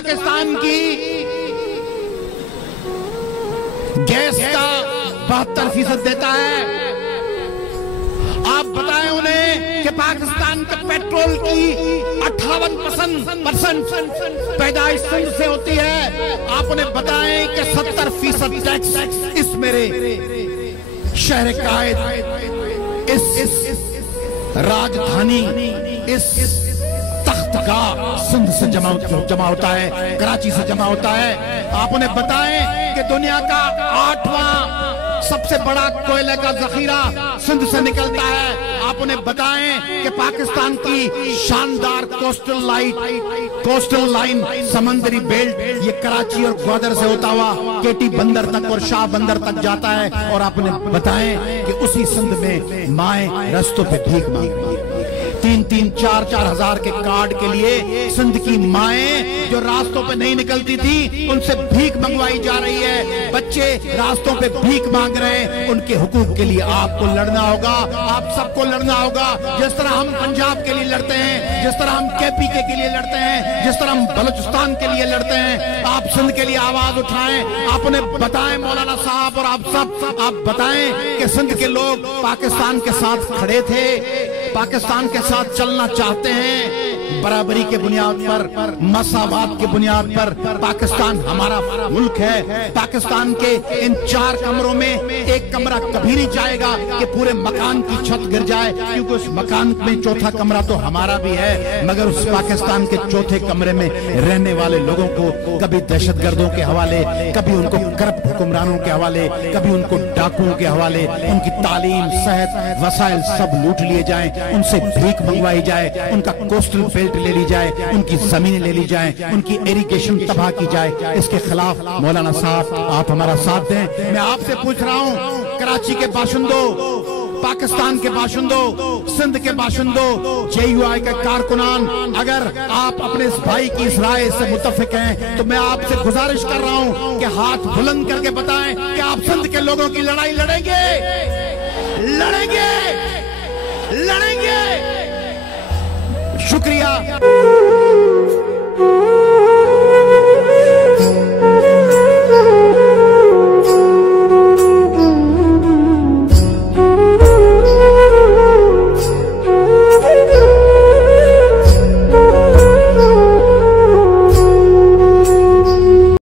पाकिस्तान की गैस का 72% देता है। आप बताएं उन्हें कि पाकिस्तान के पेट्रोल की 58% पैदाइश सिंध से होती है। आप उन्हें बताएं कि 70% टैक्स इस मेरे शहर कायद, इस राजधानी, इस तख्तगा सिंध से जमा होता है, कराची से जमा होता है। आप उन्हें बताएं कि दुनिया का 8वां सबसे बड़ा कोयले का जखीरा सिंध से निकलता है। आप उन्हें बताएं कि पाकिस्तान की शानदार कोस्टल लाइन समंदरी बेल्ट ये कराची और ग्वादर से होता हुआ केटी बंदर तक और शाह बंदर तक जाता है। और आप उन्हें बताएं कि उसी सिंध में माएं रस्तों पे भीख मांग रही है। 3-3, 4-4 हजार के कार्ड के लिए सिंध की माएं जो रास्तों पे नहीं निकलती थी उनसे भीख मंगवाई जा रही है। बच्चे रास्तों पे भीख मांग रहे हैं। उनके हुकूक के लिए आपको लड़ना होगा, आप सबको लड़ना होगा। जिस तरह हम पंजाब के लिए लड़ते हैं, जिस तरह हम KPK के लिए लड़ते हैं, जिस तरह हम बलूचिस्तान के लिए लड़ते हैं, आप सिंध के लिए आवाज उठाएं। आप उन्हें बताएं मौलाना साहब और आप सब, आप बताएं कि सिंध के लोग पाकिस्तान के साथ खड़े थे, पाकिस्तान के साथ चलना चाहते हैं। बराबरी के बुनियाद पर, मसावात के बुनियाद पर पाकिस्तान हमारा मुल्क है। पाकिस्तान के इन 4 कमरों में एक कमरा कभी नहीं जाएगा कि पूरे मकान की छत गिर जाए, क्योंकि उस मकान में चौथा कमरा तो हमारा भी है। मगर उस पाकिस्तान के चौथे कमरे में रहने वाले लोगों को कभी दहशतगर्दों के हवाले, कभी उनको करप्ट हुक्मरानों के हवाले, कभी उनको डाकुओं के हवाले, उनकी तालीम, सेहत, वसाइल सब लूट लिए जाए, उनसे भीख मंगवाई जाए, उनका कोस्टल बेल्ट ले ली जाए, उनकी जमीनें ले ली जाए, उनकी इरिगेशन तबाह की जाए। इसके खिलाफ मौलाना साहब आप हमारा साथ दें। मैं आपसे पूछ रहा हूं, कराची के बाशिंदों, पाकिस्तान के बाशिंदों, सिंध के बाशिंदों, JUI के कारकुनान, अगर आप अपने इस भाई की इस राय से मुत्तफिक हैं तो मैं आपसे गुजारिश कर रहा हूं कि हाथ बुलंद करके बताएं कि आप सिंध के लोगों की लड़ाई लड़ेंगे, लड़ेंगे, लड़ेंगे। शुक्रिया।